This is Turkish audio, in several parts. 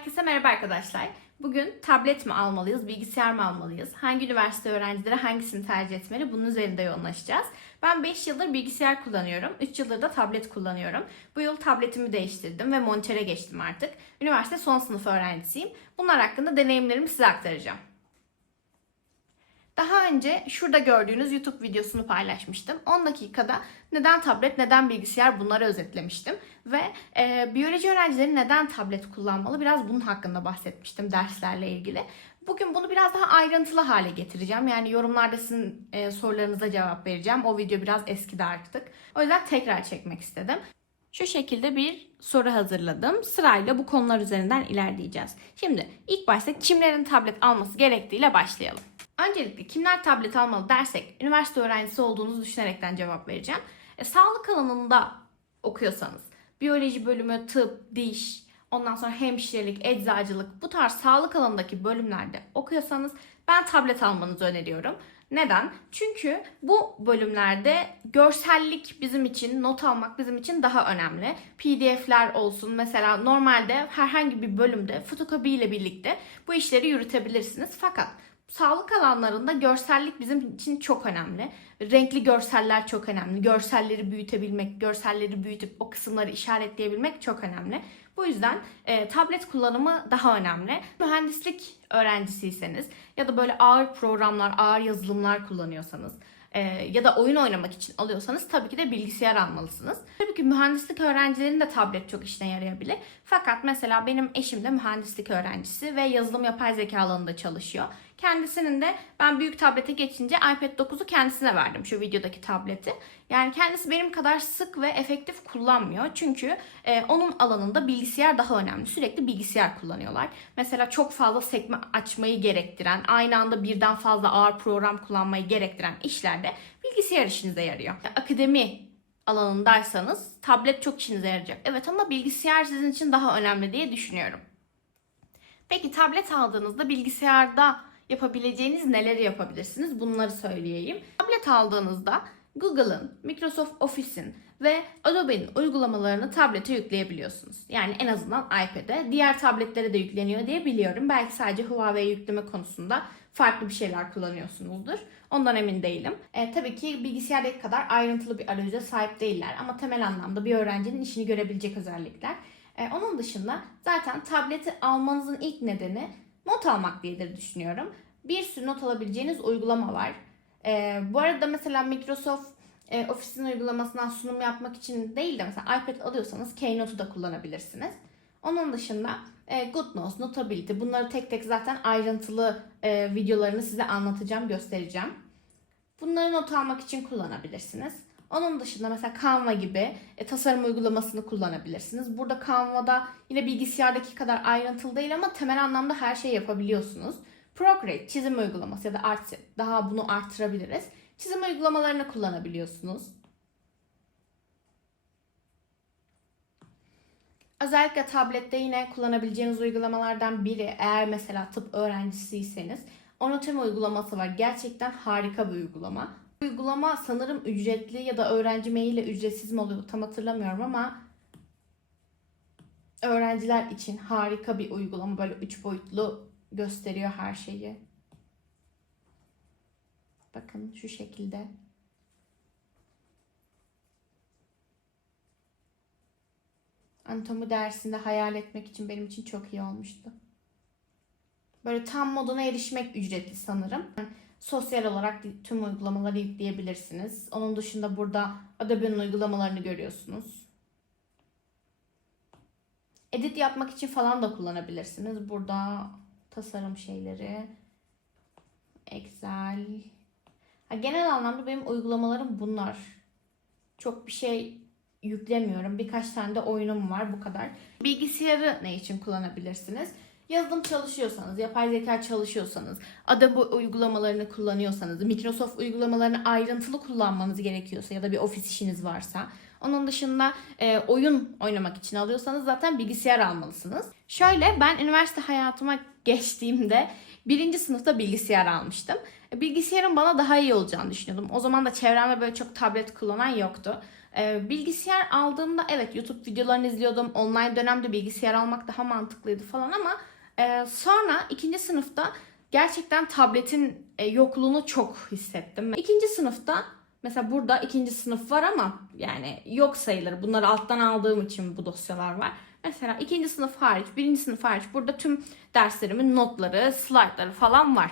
Herkese merhaba arkadaşlar. Bugün tablet mi almalıyız, bilgisayar mı almalıyız? Hangi üniversite öğrencileri hangisini tercih etmeli? Bunun üzerinde yoğunlaşacağız. Ben 5 yıldır bilgisayar kullanıyorum. 3 yıldır da tablet kullanıyorum. Bu yıl tabletimi değiştirdim ve monitöre geçtim artık. Üniversite son sınıf öğrencisiyim. Bunlar hakkında deneyimlerimi size aktaracağım. Daha önce şurada gördüğünüz YouTube videosunu paylaşmıştım. 10 dakikada neden tablet, neden bilgisayar bunları özetlemiştim. Ve e, biyoloji öğrencileri neden tablet kullanmalı biraz bunun hakkında bahsetmiştim derslerle ilgili. Bugün bunu biraz daha ayrıntılı hale getireceğim. Yani yorumlarda sizin e, sorularınıza cevap vereceğim. O video biraz eskidi artık. O yüzden tekrar çekmek istedim. Şu şekilde bir soru hazırladım. Sırayla bu konular üzerinden ilerleyeceğiz. Şimdi ilk başta kimlerin tablet alması gerektiğiyle başlayalım. Öncelikle kimler tablet almalı dersek, üniversite öğrencisi olduğunuzu düşünerekten cevap vereceğim. E, sağlık alanında okuyorsanız, biyoloji bölümü, tıp, diş, ondan sonra hemşirelik, eczacılık bu tarz sağlık alanındaki bölümlerde okuyorsanız ben tablet almanızı öneriyorum. Neden? Çünkü bu bölümlerde görsellik bizim için, not almak bizim için daha önemli. PDF'ler olsun mesela normalde herhangi bir bölümde fotokopi ile birlikte bu işleri yürütebilirsiniz. Fakat sağlık alanlarında görsellik bizim için çok önemli. Renkli görseller çok önemli. Görselleri büyütebilmek, görselleri büyütüp o kısımları işaretleyebilmek çok önemli. Bu yüzden e, tablet kullanımı daha önemli. Mühendislik öğrencisiyseniz ya da böyle ağır programlar, ağır yazılımlar kullanıyorsanız e, ya da oyun oynamak için alıyorsanız tabii ki de bilgisayar almalısınız. Tabii ki mühendislik öğrencilerinin de tablet çok işine yarayabilir. Fakat mesela benim eşim de mühendislik öğrencisi ve yazılım yapay zeka alanında çalışıyor. Kendisinin de ben büyük tablete geçince iPad 9'u kendisine verdim şu videodaki tableti. Yani kendisi benim kadar sık ve efektif kullanmıyor. Çünkü e, onun alanında bilgisayar daha önemli. Sürekli bilgisayar kullanıyorlar. Mesela çok fazla sekme açmayı gerektiren, aynı anda birden fazla ağır program kullanmayı gerektiren işlerde bilgisayar işinize yarıyor. Akademi alanındaysanız tablet çok işinize yarayacak. Evet ama bilgisayar sizin için daha önemli diye düşünüyorum. Peki tablet aldığınızda bilgisayarda yapabileceğiniz neleri yapabilirsiniz? Bunları söyleyeyim. Tablet aldığınızda Google'ın, Microsoft Office'in ve Adobe'nin uygulamalarını tablete yükleyebiliyorsunuz. Yani en azından iPad'e. Diğer tabletlere de yükleniyor diye biliyorum. Belki sadece Huawei yükleme konusunda farklı bir şeyler kullanıyorsunuzdur. Ondan emin değilim. E, tabii ki bilgisayardaki kadar ayrıntılı bir arayüze sahip değiller ama temel anlamda bir öğrencinin işini görebilecek özellikler. E, onun dışında zaten tableti almanızın ilk nedeni not almak diyedir düşünüyorum. Bir sürü not alabileceğiniz uygulama var. E, bu arada mesela Microsoft e, Office'in uygulamasından sunum yapmak için değil de mesela iPad alıyorsanız Keynote'u da kullanabilirsiniz. Onun dışında e, GoodNotes, Notability bunları tek tek zaten ayrıntılı e, videolarını size anlatacağım, göstereceğim. Bunları not almak için kullanabilirsiniz. Onun dışında mesela Canva gibi e, tasarım uygulamasını kullanabilirsiniz. Burada Canva'da yine bilgisayardaki kadar ayrıntılı değil ama temel anlamda her şeyi yapabiliyorsunuz. Procreate çizim uygulaması ya da Artset daha bunu arttırabiliriz. Çizim uygulamalarını kullanabiliyorsunuz. Özellikle tablette yine kullanabileceğiniz uygulamalardan biri eğer mesela tıp öğrencisiyseniz Anatomi uygulaması var. Gerçekten harika bir uygulama. Uygulama sanırım ücretli ya da öğrenci mailiyle ücretsiz mi oluyor tam hatırlamıyorum ama öğrenciler için harika bir uygulama. Böyle üç boyutlu gösteriyor her şeyi. Bakın şu şekilde. Anatomi dersinde hayal etmek için benim için çok iyi olmuştu. Böyle tam moduna erişmek ücretli sanırım. Sosyal olarak tüm uygulamaları yükleyebilirsiniz. Onun dışında burada Adobe'nin uygulamalarını görüyorsunuz. Edit yapmak için falan da kullanabilirsiniz. Burada tasarım şeyleri, Excel. Ha, genel anlamda benim uygulamalarım bunlar. Çok bir şey yüklemiyorum. Birkaç tane de oyunum var bu kadar. Bilgisayarı ne için kullanabilirsiniz? Yazılım çalışıyorsanız, yapay zeka çalışıyorsanız, Adobe uygulamalarını kullanıyorsanız, Microsoft uygulamalarını ayrıntılı kullanmanız gerekiyorsa ya da bir ofis işiniz varsa, onun dışında e, oyun oynamak için alıyorsanız zaten bilgisayar almalısınız. Şöyle ben üniversite hayatıma geçtiğimde birinci sınıfta bilgisayar almıştım. E, Bilgisayarın bana daha iyi olacağını düşünüyordum. O zaman da çevremde böyle çok tablet kullanan yoktu. Ee, bilgisayar aldığımda evet YouTube videolarını izliyordum. Online dönemde bilgisayar almak daha mantıklıydı falan ama e, sonra ikinci sınıfta gerçekten tabletin e, yokluğunu çok hissettim. İkinci sınıfta mesela burada ikinci sınıf var ama yani yok sayılır. Bunları alttan aldığım için bu dosyalar var. Mesela ikinci sınıf hariç, birinci sınıf hariç burada tüm derslerimin notları, slaytları falan var.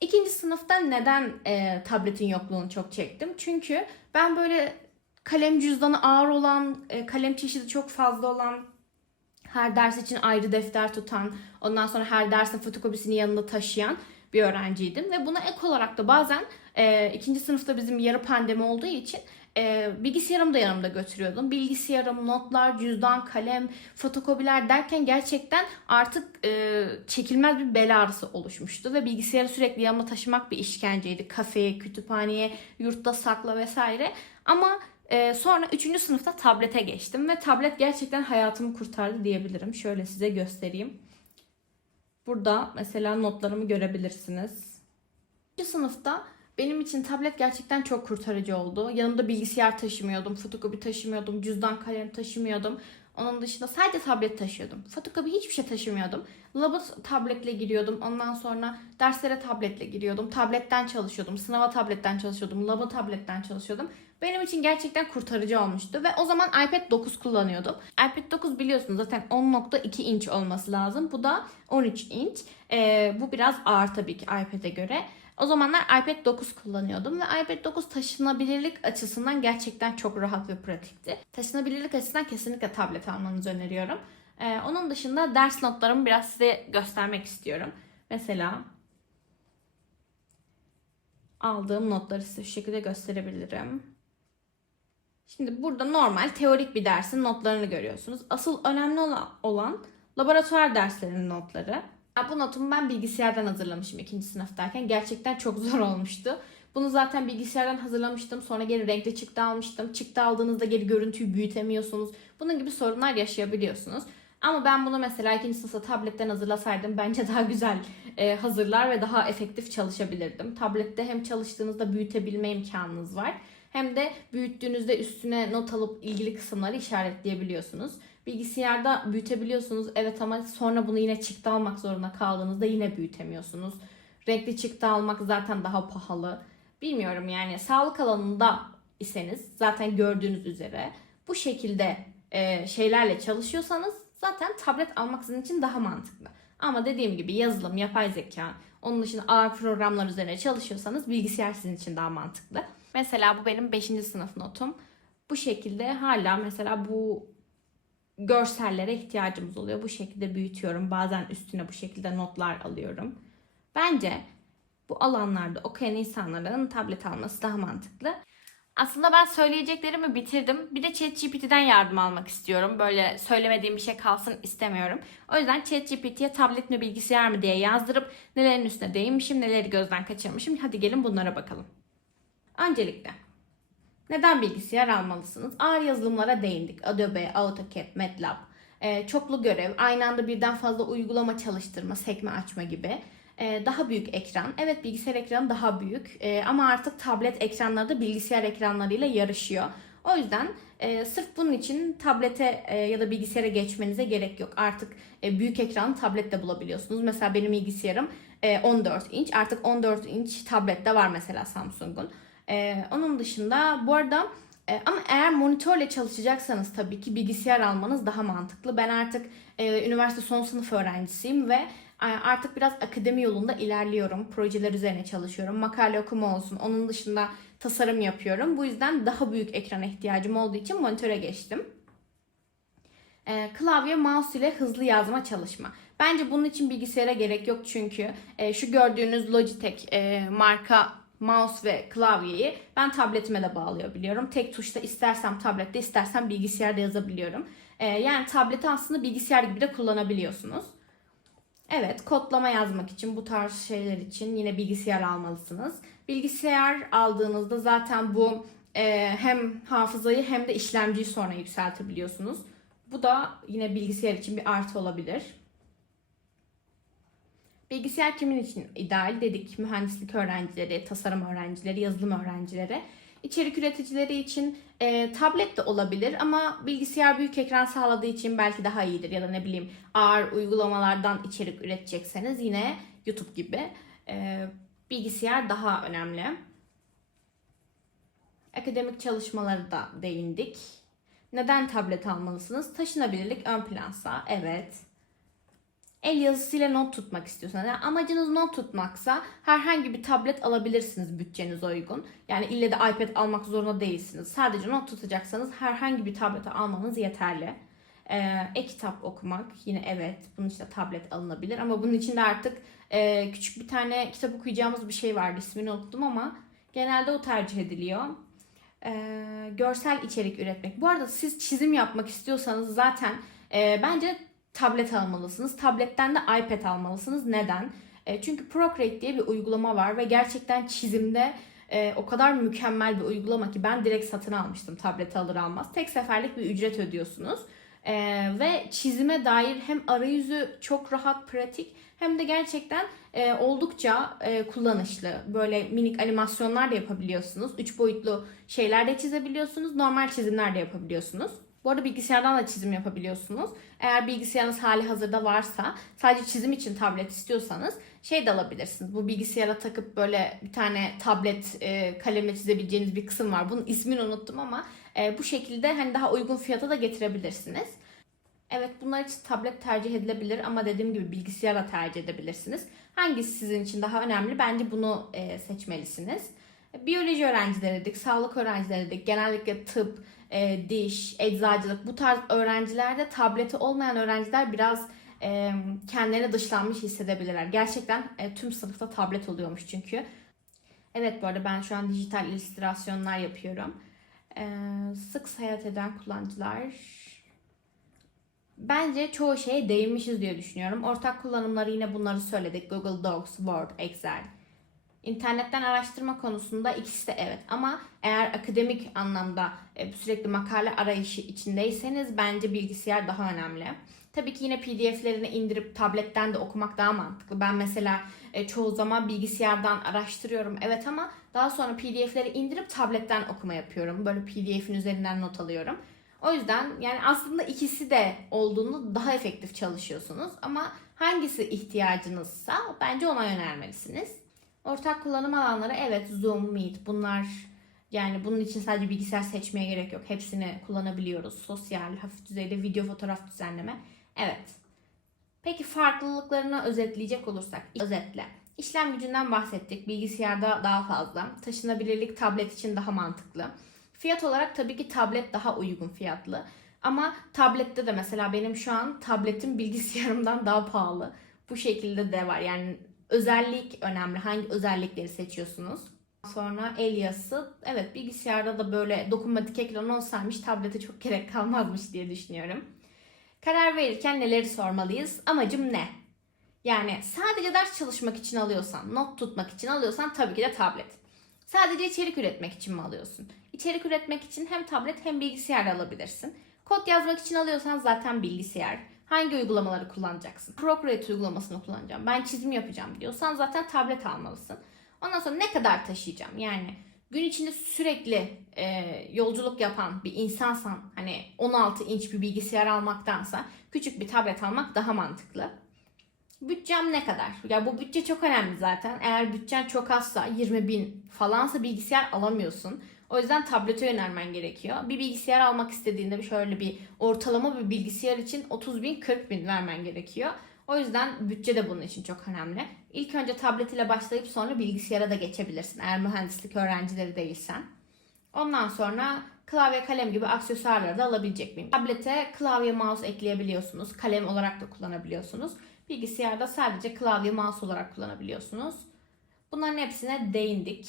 İkinci sınıfta neden e, tabletin yokluğunu çok çektim? Çünkü ben böyle kalem cüzdanı ağır olan, e, kalem çeşidi çok fazla olan, her ders için ayrı defter tutan, ondan sonra her dersin fotokopisini yanında taşıyan bir öğrenciydim. Ve buna ek olarak da bazen e, ikinci sınıfta bizim yarı pandemi olduğu için e, bilgisayarımı da yanımda götürüyordum. Bilgisayarım, notlar, cüzdan, kalem, fotokopiler derken gerçekten artık e, çekilmez bir bel ağrısı oluşmuştu. Ve bilgisayarı sürekli yanımda taşımak bir işkenceydi. Kafeye, kütüphaneye, yurtta sakla vesaire. Ama ee, sonra 3. sınıfta tablete geçtim ve tablet gerçekten hayatımı kurtardı diyebilirim. Şöyle size göstereyim. Burada mesela notlarımı görebilirsiniz. 3. sınıfta benim için tablet gerçekten çok kurtarıcı oldu. Yanımda bilgisayar taşımıyordum, fotokopi taşımıyordum, cüzdan kalem taşımıyordum. Onun dışında sadece tablet taşıyordum. Fotokopi hiçbir şey taşımıyordum. Lab'a tabletle giriyordum. Ondan sonra derslere tabletle giriyordum. Tabletten çalışıyordum. Sınava tabletten çalışıyordum. Lab'a tabletten çalışıyordum. Benim için gerçekten kurtarıcı olmuştu. Ve o zaman iPad 9 kullanıyordum. iPad 9 biliyorsunuz zaten 10.2 inç olması lazım. Bu da 13 inç. Ee, bu biraz ağır tabii ki iPad'e göre. O zamanlar iPad 9 kullanıyordum ve iPad 9 taşınabilirlik açısından gerçekten çok rahat ve pratikti. Taşınabilirlik açısından kesinlikle tablet almanızı öneriyorum. Ee, onun dışında ders notlarımı biraz size göstermek istiyorum. Mesela aldığım notları size şu şekilde gösterebilirim. Şimdi burada normal teorik bir dersin notlarını görüyorsunuz. Asıl önemli olan laboratuvar derslerinin notları. Bu notumu ben bilgisayardan hazırlamışım ikinci sınıftayken. Gerçekten çok zor olmuştu. Bunu zaten bilgisayardan hazırlamıştım. Sonra geri renkli çıktı almıştım. Çıktı aldığınızda geri görüntüyü büyütemiyorsunuz. Bunun gibi sorunlar yaşayabiliyorsunuz. Ama ben bunu mesela ikinci sınıfta tabletten hazırlasaydım bence daha güzel e, hazırlar ve daha efektif çalışabilirdim. Tablette hem çalıştığınızda büyütebilme imkanınız var. Hem de büyüttüğünüzde üstüne not alıp ilgili kısımları işaretleyebiliyorsunuz. Bilgisayarda büyütebiliyorsunuz evet ama sonra bunu yine çıktı almak zorunda kaldığınızda yine büyütemiyorsunuz. Renkli çıktı almak zaten daha pahalı. Bilmiyorum yani sağlık alanında iseniz zaten gördüğünüz üzere bu şekilde e, şeylerle çalışıyorsanız zaten tablet almak sizin için daha mantıklı. Ama dediğim gibi yazılım, yapay zeka, onun dışında ağır programlar üzerine çalışıyorsanız bilgisayar sizin için daha mantıklı. Mesela bu benim 5. sınıf notum. Bu şekilde hala mesela bu görsellere ihtiyacımız oluyor. Bu şekilde büyütüyorum. Bazen üstüne bu şekilde notlar alıyorum. Bence bu alanlarda okuyan insanların tablet alması daha mantıklı. Aslında ben söyleyeceklerimi bitirdim. Bir de ChatGPT'den yardım almak istiyorum. Böyle söylemediğim bir şey kalsın istemiyorum. O yüzden ChatGPT'ye tablet mi bilgisayar mı diye yazdırıp nelerin üstüne değinmişim, neleri gözden kaçırmışım. Hadi gelin bunlara bakalım. Öncelikle neden bilgisayar almalısınız? Ağır yazılımlara değindik. Adobe, AutoCAD, MATLAB, e, çoklu görev, aynı anda birden fazla uygulama çalıştırma, sekme açma gibi. E, daha büyük ekran. Evet bilgisayar ekranı daha büyük e, ama artık tablet ekranları da bilgisayar ekranlarıyla yarışıyor. O yüzden e, sırf bunun için tablete e, ya da bilgisayara geçmenize gerek yok. Artık e, büyük ekranı tablette bulabiliyorsunuz. Mesela benim bilgisayarım e, 14 inç. Artık 14 inç tablette var mesela Samsung'un. Ee, onun dışında bu arada e, ama eğer monitörle çalışacaksanız tabii ki bilgisayar almanız daha mantıklı. Ben artık e, üniversite son sınıf öğrencisiyim ve e, artık biraz akademi yolunda ilerliyorum. Projeler üzerine çalışıyorum. Makale okuma olsun. Onun dışında tasarım yapıyorum. Bu yüzden daha büyük ekrana ihtiyacım olduğu için monitöre geçtim. E, klavye, mouse ile hızlı yazma çalışma. Bence bunun için bilgisayara gerek yok çünkü e, şu gördüğünüz Logitech e, marka mouse ve klavyeyi ben tabletime de bağlayabiliyorum. Tek tuşta istersem tablette istersem bilgisayarda yazabiliyorum. Ee, yani tableti aslında bilgisayar gibi de kullanabiliyorsunuz. Evet kodlama yazmak için bu tarz şeyler için yine bilgisayar almalısınız. Bilgisayar aldığınızda zaten bu e, hem hafızayı hem de işlemciyi sonra yükseltebiliyorsunuz. Bu da yine bilgisayar için bir artı olabilir. Bilgisayar kimin için ideal dedik? Mühendislik öğrencileri, tasarım öğrencileri, yazılım öğrencileri. İçerik üreticileri için e, tablet de olabilir ama bilgisayar büyük ekran sağladığı için belki daha iyidir. Ya da ne bileyim ağır uygulamalardan içerik üretecekseniz yine YouTube gibi e, bilgisayar daha önemli. Akademik çalışmaları da değindik. Neden tablet almalısınız? Taşınabilirlik ön plansa. Evet. El yazısıyla not tutmak istiyorsanız, yani amacınız not tutmaksa herhangi bir tablet alabilirsiniz bütçenize uygun. Yani ille de iPad almak zorunda değilsiniz. Sadece not tutacaksanız herhangi bir tableti almanız yeterli. Ee, e-kitap okumak yine evet bunun için de tablet alınabilir ama bunun için de artık e, küçük bir tane kitap okuyacağımız bir şey vardı ismini unuttum ama genelde o tercih ediliyor. Ee, görsel içerik üretmek. Bu arada siz çizim yapmak istiyorsanız zaten e, bence tablet almalısınız. Tabletten de iPad almalısınız. Neden? E, çünkü Procreate diye bir uygulama var ve gerçekten çizimde e, o kadar mükemmel bir uygulama ki ben direkt satın almıştım tableti alır almaz. Tek seferlik bir ücret ödüyorsunuz. E, ve çizime dair hem arayüzü çok rahat, pratik hem de gerçekten e, oldukça e, kullanışlı. Böyle minik animasyonlar da yapabiliyorsunuz. Üç boyutlu şeyler de çizebiliyorsunuz. Normal çizimler de yapabiliyorsunuz. Bu arada bilgisayardan da çizim yapabiliyorsunuz. Eğer bilgisayarınız hali hazırda varsa sadece çizim için tablet istiyorsanız şey de alabilirsiniz. Bu bilgisayara takıp böyle bir tane tablet e, kalemle çizebileceğiniz bir kısım var. Bunun ismini unuttum ama e, bu şekilde hani daha uygun fiyata da getirebilirsiniz. Evet bunlar için tablet tercih edilebilir ama dediğim gibi bilgisayar da tercih edebilirsiniz. Hangisi sizin için daha önemli? Bence bunu e, seçmelisiniz. Biyoloji öğrencileriydik, sağlık öğrencileriydik, genellikle tıp, e, diş, eczacılık bu tarz öğrencilerde tableti olmayan öğrenciler biraz e, kendilerini dışlanmış hissedebilirler. Gerçekten e, tüm sınıfta tablet oluyormuş çünkü. Evet bu arada ben şu an dijital illüstrasyonlar yapıyorum. E, sık seyahat eden kullanıcılar Bence çoğu şeye değinmişiz diye düşünüyorum. Ortak kullanımları yine bunları söyledik. Google Docs, Word, Excel. İnternetten araştırma konusunda ikisi de evet ama eğer akademik anlamda e, sürekli makale arayışı içindeyseniz bence bilgisayar daha önemli. Tabii ki yine PDF'lerini indirip tabletten de okumak daha mantıklı. Ben mesela e, çoğu zaman bilgisayardan araştırıyorum evet ama daha sonra PDF'leri indirip tabletten okuma yapıyorum. Böyle PDF'in üzerinden not alıyorum. O yüzden yani aslında ikisi de olduğunu daha efektif çalışıyorsunuz ama hangisi ihtiyacınızsa bence ona yönelmelisiniz. Ortak kullanım alanları evet Zoom, Meet bunlar yani bunun için sadece bilgisayar seçmeye gerek yok. Hepsini kullanabiliyoruz. Sosyal, hafif düzeyde video fotoğraf düzenleme. Evet. Peki farklılıklarını özetleyecek olursak. Özetle. İşlem gücünden bahsettik. Bilgisayarda daha fazla. Taşınabilirlik tablet için daha mantıklı. Fiyat olarak tabii ki tablet daha uygun fiyatlı. Ama tablette de mesela benim şu an tabletim bilgisayarımdan daha pahalı. Bu şekilde de var. Yani özellik önemli. Hangi özellikleri seçiyorsunuz? Sonra el yazısı. Evet bilgisayarda da böyle dokunmatik ekran olsaymış tablete çok gerek kalmazmış diye düşünüyorum. Karar verirken neleri sormalıyız? Amacım ne? Yani sadece ders çalışmak için alıyorsan, not tutmak için alıyorsan tabii ki de tablet. Sadece içerik üretmek için mi alıyorsun? İçerik üretmek için hem tablet hem bilgisayar alabilirsin. Kod yazmak için alıyorsan zaten bilgisayar. Hangi uygulamaları kullanacaksın? Procreate uygulamasını kullanacağım. Ben çizim yapacağım diyorsan zaten tablet almalısın. Ondan sonra ne kadar taşıyacağım? Yani gün içinde sürekli e, yolculuk yapan bir insansan hani 16 inç bir bilgisayar almaktansa küçük bir tablet almak daha mantıklı. Bütçem ne kadar? Ya bu bütçe çok önemli zaten. Eğer bütçen çok azsa 20 bin falansa bilgisayar alamıyorsun. O yüzden tablete yönelmen gerekiyor. Bir bilgisayar almak istediğinde şöyle bir ortalama bir bilgisayar için 30 bin 40 bin vermen gerekiyor. O yüzden bütçe de bunun için çok önemli. İlk önce tablet ile başlayıp sonra bilgisayara da geçebilirsin eğer mühendislik öğrencileri değilsen. Ondan sonra klavye kalem gibi aksesuarları da alabilecek miyim? Tablete klavye mouse ekleyebiliyorsunuz. Kalem olarak da kullanabiliyorsunuz. Bilgisayarda sadece klavye mouse olarak kullanabiliyorsunuz. Bunların hepsine değindik.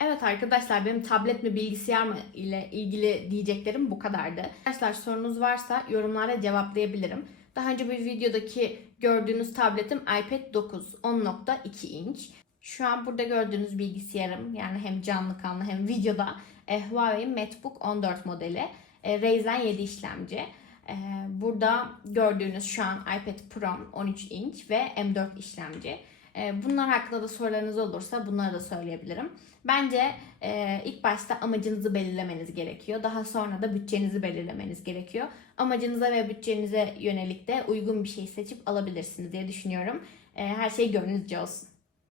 Evet arkadaşlar benim tablet mi bilgisayar mı ile ilgili diyeceklerim bu kadardı. Arkadaşlar sorunuz varsa yorumlara cevaplayabilirim. Daha önce bir videodaki gördüğünüz tabletim iPad 9 10.2 inç. Şu an burada gördüğünüz bilgisayarım yani hem canlı kanlı hem videoda e, Huawei MateBook 14 modeli. E, Ryzen 7 işlemci. E, burada gördüğünüz şu an iPad Pro 13 inç ve M4 işlemci. E, bunlar hakkında da sorularınız olursa bunları da söyleyebilirim. Bence e, ilk başta amacınızı belirlemeniz gerekiyor. Daha sonra da bütçenizi belirlemeniz gerekiyor. Amacınıza ve bütçenize yönelik de uygun bir şey seçip alabilirsiniz diye düşünüyorum. E, her şey gönlünüzce olsun.